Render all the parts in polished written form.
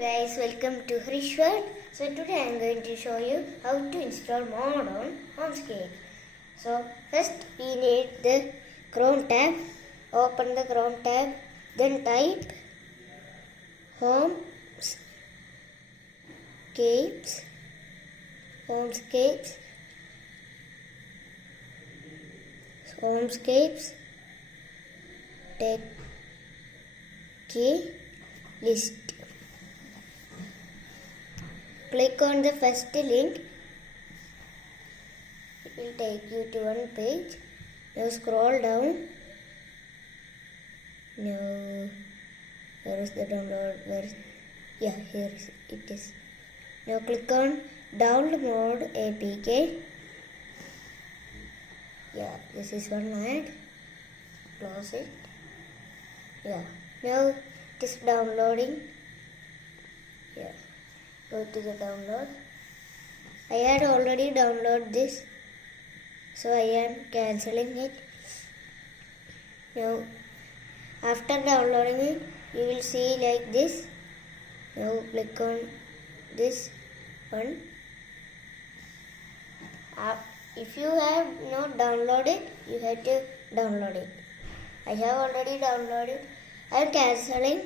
Guys, welcome to Hrish World. So today I am going to show you how to install mod on Homescapes. So first we need the Chrome tab. Open the Chrome tab, then type Homescapes, Homescapes, Homescapes, take key list. Click on the first link. It will take you to one page. Now scroll down. Now where is the download? Here it is. Now click on download APK. This is one ad. Close it. Now it is downloading. Go to the download. I had already downloaded this, so I am cancelling it. Now after downloading it, you will see like this. Now click on this one. If you have not downloaded, you have to download it. I have already downloaded. I am cancelling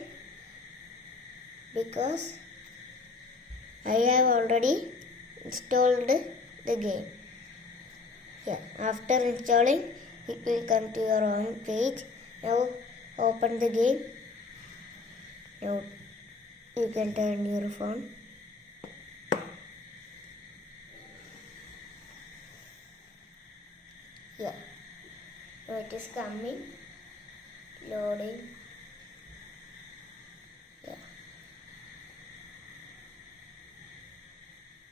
because I have already installed the game. After installing, it will come to your own page. Now open the game. Now you can turn your phone. Now it is coming, loading.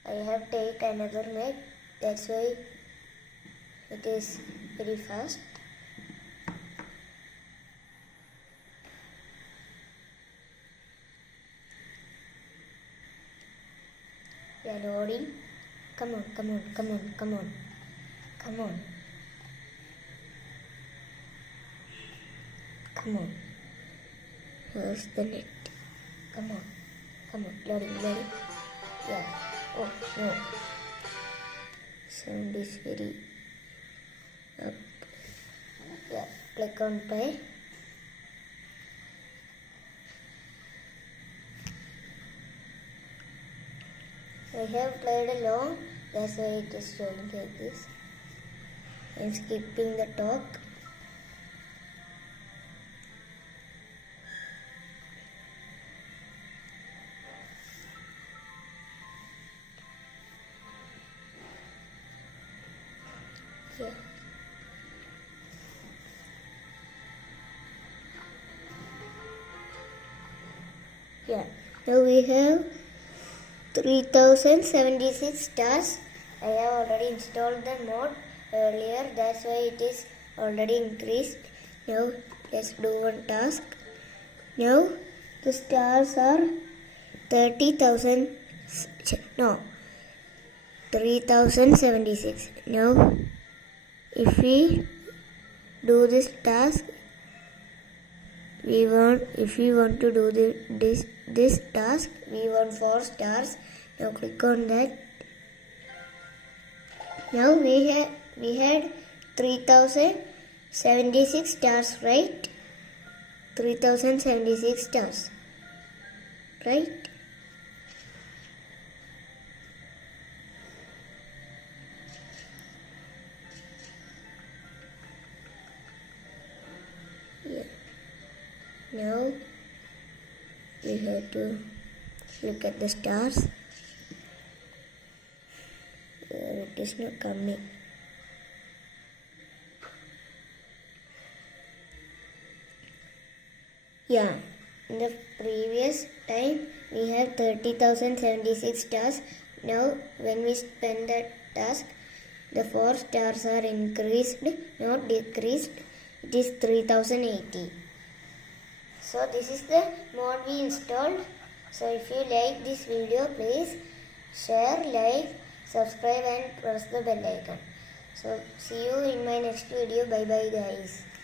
I have taken another net, that's why it is very fast. Loading. Come on. Where's the net? Come on. Loading. Oh no. Sound is very up. Click on play. I have played along, that's why it is showing like this. I am skipping the talk. Now we have 3076 stars. I have already installed the mod earlier, that's why it is already increased. Now let's do one task. Now the stars are 3076. Now if we do this task, if we want to do this task, we want 4 stars. Now click on that. Now we had 3076 stars, right? 3076 stars, right? Now we have to look at the stars. It is not coming. In the previous time we have 30,076 stars. Now when we spend that task, the 4 stars are increased, not decreased. It is 3080. So this is the mod we installed. So if you like this video, please share, like, subscribe and press the bell icon. So see you in my next video. Bye bye guys.